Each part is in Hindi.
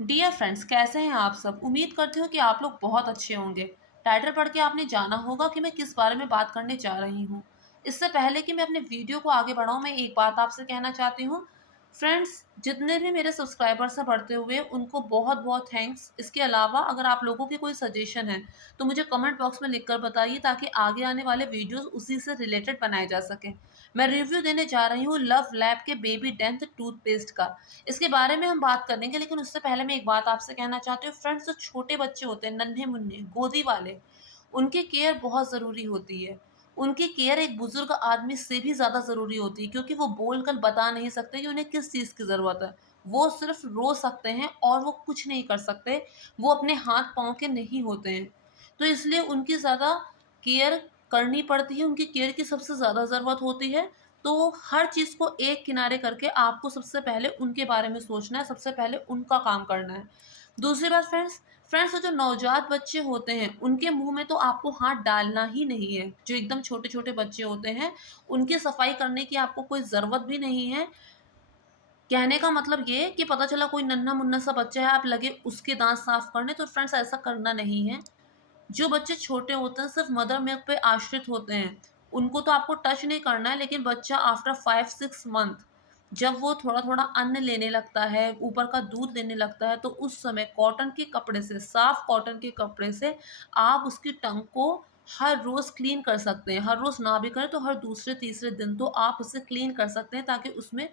डियर फ्रेंड्स, कैसे हैं आप सब? उम्मीद करती हूँ कि आप लोग बहुत अच्छे होंगे। टाइटल पढ़ के आपने जाना होगा कि मैं किस बारे में बात करने जा रही हूँ। इससे पहले कि मैं अपने वीडियो को आगे बढ़ाऊँ, मैं एक बात आपसे कहना चाहती हूँ। फ्रेंड्स, जितने भी मेरे सब्सक्राइबर्स हैं बढ़ते हुए, उनको बहुत-बहुत थैंक्स। इसके अलावा अगर आप लोगों की कोई सजेशन है, तो मुझे कमेंट बॉक्स में लिखकर बताइए ताकि आगे आने वाले वीडियोज़ उसी से रिलेटेड बनाए जा सकें। मैं रिव्यू देने जा रही हूँ लव लैब के बेबी डेंथ टूथपेस्ट का। इसके बारे में हम बात करेंगे, लेकिन उससे पहले मैं एक बात आपसे कहना चाहती हूँ। फ्रेंड्स, जो छोटे बच्चे होते हैं, नन्हे-मुन्ने, गोदी वाले, उनकी केयर बहुत ज़रूरी होती है। उनकी केयर एक बुज़ुर्ग आदमी से भी ज़्यादा ज़रूरी होती है, क्योंकि वो बोलकर बता नहीं सकते कि उन्हें किस चीज़ की ज़रूरत है। वो सिर्फ़ रो सकते हैं और वो कुछ नहीं कर सकते, वो अपने हाथ-पाँव के नहीं होते हैं। तो इसलिए उनकी ज़्यादा केयर करनी पड़ती है, उनकी केयर की सबसे ज़्यादा ज़रूरत होती है। तो हर चीज़ को एक किनारे करके आपको सबसे पहले उनके बारे में सोचना है, सबसे पहले उनका काम करना है। दूसरी बात फ्रेंड्स, फ्रेंड्स, जो नवजात बच्चे होते हैं, उनके मुँह में तो आपको हाथ डालना ही नहीं है। जो एकदम छोटे-छोटे बच्चे होते हैं, उनकी सफाई करने की आपको कोई ज़रूरत भी नहीं है। कहने का मतलब ये कि पता चला कोई नन्हा-मुन्ना सा बच्चा है, आप लगे उसके दाँत साफ करने, तो फ्रेंड्स ऐसा करना नहीं है। जो बच्चे छोटे होते हैं, सिर्फ़ मदर मिल्क पे आश्रित होते हैं, उनको तो आपको टच नहीं करना है, लेकिन बच्चा आफ्टर 5-6 मंथ जब वो थोड़ा-थोड़ा अन्न लेने लगता है, ऊपर का दूध लेने लगता है, तो उस समय कॉटन के कपड़े से, साफ कॉटन के कपड़े से आप उसकी टंग को हर रोज़ क्लीन कर सकते हैं। हर रोज़ ना भी करें तो हर दूसरे-तीसरे दिन तो आप उसे क्लीन कर सकते हैं, ताकि उसमें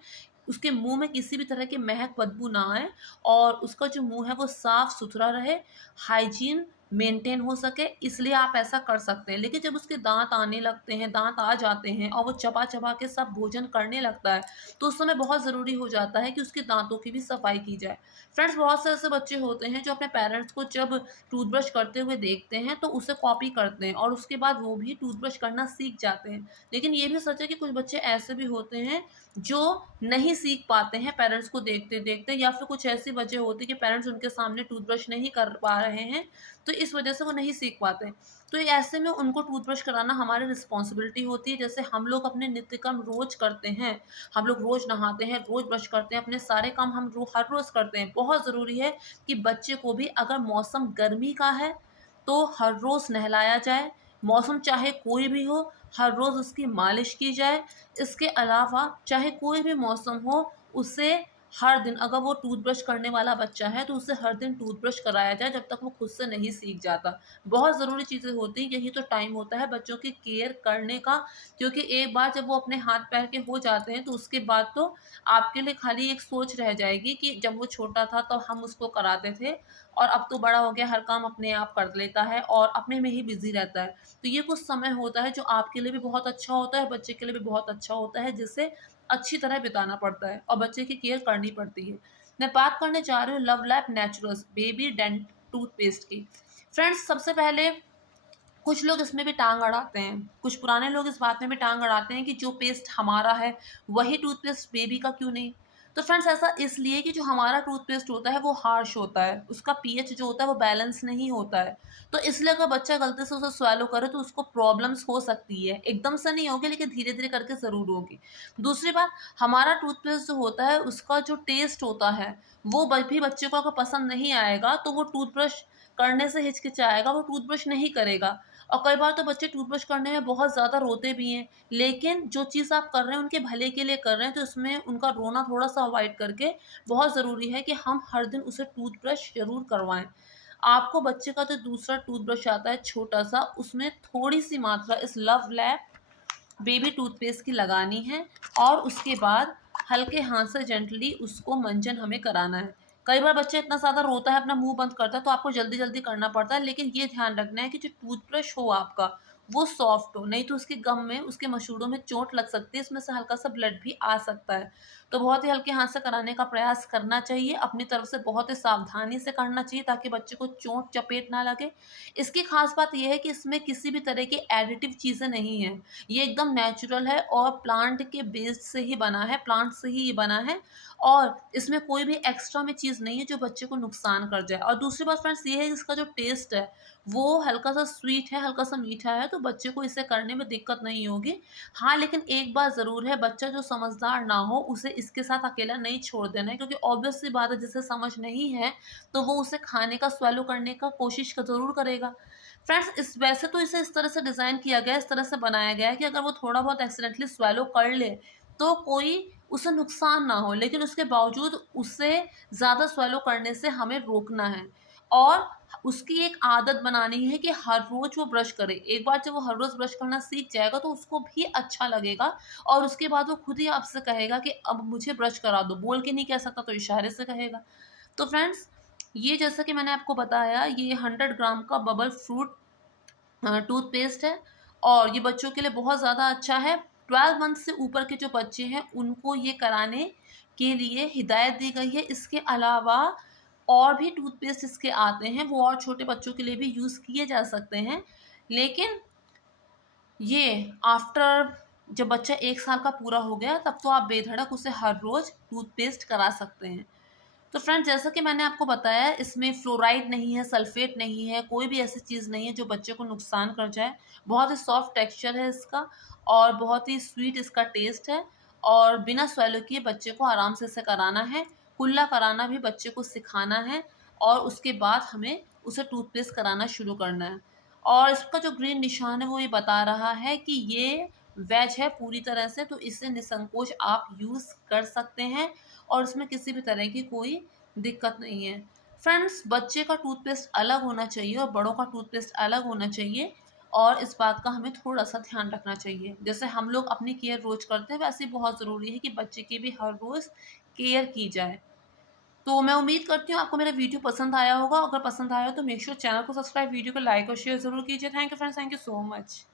उसके मुँह में किसी भी तरह की महक बदबू ना आए और उसका जो मुँह है वो साफ-सुथरा रहे, हाइजीन मेंटेन हो सके, इसलिए आप ऐसा कर सकते हैं। लेकिन जब उसके दाँत आने लगते हैं, दाँत आ जाते हैं और वो चबा-चबा के सब भोजन करने लगता है, तो उस समय बहुत ज़रूरी हो जाता है कि उसके दाँतों की भी सफाई की जाए। फ्रेंड्स, बहुत से ऐसे बच्चे होते हैं जो अपने पेरेंट्स को जब टूथब्रश करते हुए देखते हैं, तो उसे कॉपी करते हैं और उसके बाद वो भी टूथब्रश करना सीख जाते हैं। लेकिन ये भी सच है कि कुछ बच्चे ऐसे भी होते हैं जो नहीं सीख पाते हैं पेरेंट्स को देखते-देखते, या फिर कुछ ऐसी वजह होती है कि पेरेंट्स उनके सामने टूथब्रश नहीं कर पा रहे हैं, तो इस वजह से वो नहीं सीख पाते। तो ऐसे में उनको टूथब्रश कराना हमारी रिस्पॉन्सिबिलिटी होती है। जैसे हम लोग अपने नित्य कर्म रोज़ करते हैं, हम लोग रोज़ नहाते हैं, रोज़ ब्रश करते हैं, अपने सारे काम हम हर रोज़ करते हैं। बहुत ज़रूरी है कि बच्चे को भी, अगर मौसम गर्मी का है, तो हर रोज़ नहलाया जाए, मौसम चाहे कोई भी हो, हर रोज़ उसकी मालिश की जाए। इसके अलावा चाहे कोई भी मौसम हो, उसे हर दिन, अगर वो टूथब्रश करने वाला बच्चा है, तो उसे हर दिन टूथब्रश कराया जाए जब तक वो खुद से नहीं सीख जाता। बहुत ज़रूरी चीज़ें होती हैं, यही तो टाइम होता है बच्चों की केयर करने का, क्योंकि एक बार जब वो अपने हाथ-पैर के हो जाते हैं, तो उसके बाद तो आपके लिए खाली एक सोच रह जाएगी कि जब वो छोटा था तो हम उसको कराते थे और अब तो बड़ा हो गया, हर काम अपने आप कर लेता है और अपने में ही बिज़ी रहता है। तो ये कुछ समय होता है जो आपके लिए भी बहुत अच्छा होता है, बच्चे के लिए भी बहुत अच्छा होता है, जिसे अच्छी तरह बिताना पड़ता है और बच्चे की केयर करनी पड़ती है। मैं बात करने जा रही हूँ love lap naturals baby dent toothpaste की। फ्रेंड्स, सबसे पहले कुछ लोग इसमें भी टाँग अड़ाते हैं। कुछ पुराने लोग इस बात में भी टाँग अड़ाते हैं कि जो पेस्ट हमारा है, वही टूथपेस्ट बेबी का क्यों नहीं? तो फ्रेंड्स, ऐसा इसलिए कि जो हमारा टूथपेस्ट होता है वो हार्श होता है। उसका पीएच जो होता है वो बैलेंस नहीं होता है। तो इसलिए अगर बच्चा गलती से उसे स्वैलो करे तो उसको प्रॉब्लम्स हो सकती है। एकदम से नहीं होगी, लेकिन धीरे-धीरे करके ज़रूर होगी। दूसरी बात, हमारा टूथपेस्ट जो होता है उसका जो टेस्ट होता है, वो भी बच्चे को अगर पसंद नहीं आएगा तो वो टूथब्रश करने से हिचकिचाएगा, वो टूथब्रश नहीं करेगा। और कई बार तो बच्चे टूथब्रश करने में बहुत ज़्यादा रोते भी हैं, लेकिन जो चीज़ आप कर रहे हैं उनके भले के लिए कर रहे हैं, तो इसमें उनका रोना थोड़ा-सा अवॉइड करके बहुत ज़रूरी है कि हम हर दिन उसे टूथब्रश ज़रूर करवाएँ। आपको बच्चे का जो दूसरा टूथब्रश आता है छोटा-सा, उसमें थोड़ी-सी मात्रा इस लव लैप बेबी टूथपेस्ट की लगानी है और उसके बाद हल्के हाथ से जेंटली उसको मंजन हमें कराना है। कई बार बच्चा इतना ज़्यादा रोता है, अपना मुँह बंद करता है, तो आपको जल्दी-जल्दी करना पड़ता है, लेकिन ये ध्यान रखना है कि जो टूथब्रश हो आपका, वो सॉफ्ट हो, नहीं तो उसके गम में, उसके मसूड़ों में चोट लग सकती है, इसमें से हल्का-सा ब्लड भी आ सकता है। तो बहुत ही हल्के हाथ से कराने का प्रयास करना चाहिए, अपनी तरफ से बहुत ही सावधानी से करना चाहिए ताकि बच्चे को चोट-चपेट ना लगे। इसकी ख़ास बात ये है कि इसमें किसी भी तरह की एडिटिव चीज़ें नहीं हैं। ये एकदम नेचुरल है और प्लांट के बेस से ही बना है, प्लांट से ही ये बना है और इसमें कोई भी एक्स्ट्रा में चीज़ नहीं है जो बच्चे को नुकसान कर जाए। और दूसरी बात फ्रेंड्स ये है, इसका जो टेस्ट है वो हल्का-सा स्वीट है, हल्का-सा मीठा है, तो बच्चे को इसे करने में दिक्कत नहीं होगी। हाँ, लेकिन एक बात ज़रूर है, बच्चा जो समझदार ना हो उसे इसके साथ अकेला नहीं छोड़ देना है, क्योंकि ऑब्वियस सी बात है जिसे समझ नहीं है, तो वो उसे खाने का स्वैलो करने का कोशिश क ज़रूर करेगा। फ्रेंड्स इस वैसे तो इसे इस तरह से डिज़ाइन किया गया है, इस तरह से बनाया गया है कि अगर वो थोड़ा बहुत एक्सीडेंटली स्वैलो कर ले, तो कोई उसे नुकसान ना हो, लेकिन उसके बावजूद उसे ज़्यादा स्वेलो करने से हमें रोकना है और उसकी एक आदत बनानी है कि हर रोज़ वो ब्रश करे। एक बार जब वो हर रोज़ ब्रश करना सीख जाएगा तो उसको भी अच्छा लगेगा और उसके बाद वो खुद ही आपसे कहेगा कि अब मुझे ब्रश करा दो। बोल के नहीं कह सकता तो इशारे से कहेगा। तो फ्रेंड्स ये जैसा कि मैंने आपको बताया, ये 100 ग्राम का बबल फ्रूट टूथपेस्ट है और ये बच्चों के लिए बहुत ज़्यादा अच्छा है। 12 मंथ से ऊपर के जो बच्चे हैं, उनको ये कराने के लिए हिदायत दी गई है। इसके अलावा और भी टूथपेस्ट इसके आते हैं, वो और छोटे बच्चों के लिए भी यूज़ किए जा सकते हैं। लेकिन ये आफ्टर जब बच्चा 1 साल का पूरा हो गया, तब तो आप बेधड़क उसे हर रोज़ टूथपेस्ट करा सकते हैं। तो फ्रेंड्स जैसा कि मैंने आपको बताया, इसमें फ्लोराइड नहीं है, सल्फ़ेट नहीं है, कोई भी ऐसी चीज़ नहीं है जो बच्चे को नुकसान कर जाए। बहुत ही सॉफ्ट टेक्सचर है इसका और बहुत ही स्वीट इसका टेस्ट है और बिना स्वैलो किए बच्चे को आराम से इसे कराना है। कुल्ला कराना भी बच्चे को सिखाना है और उसके बाद हमें उसे टूथपेस्ट कराना शुरू करना है। और इसका जो ग्रीन निशान है वो ये बता रहा है कि ये वेज है पूरी तरह से, तो इसे निसंकोच आप यूज़ कर सकते हैं और इसमें किसी भी तरह की कोई दिक्कत नहीं है। फ्रेंड्स बच्चे का टूथपेस्ट अलग होना चाहिए और बड़ों का टूथपेस्ट अलग होना चाहिए और इस बात का हमें थोड़ा-सा ध्यान रखना चाहिए। जैसे हम लोग अपनी केयर रोज़ करते हैं, वैसे ही बहुत ज़रूरी है कि बच्चे की भी हर रोज़ केयर की जाए। तो मैं उम्मीद करती हूँ आपको मेरा वीडियो पसंद आया होगा। अगर पसंद आया हो तो मेक श्योर चैनल को सब्सक्राइब, वीडियो को लाइक और शेयर ज़रूर कीजिए। Thank you friends, thank you so much.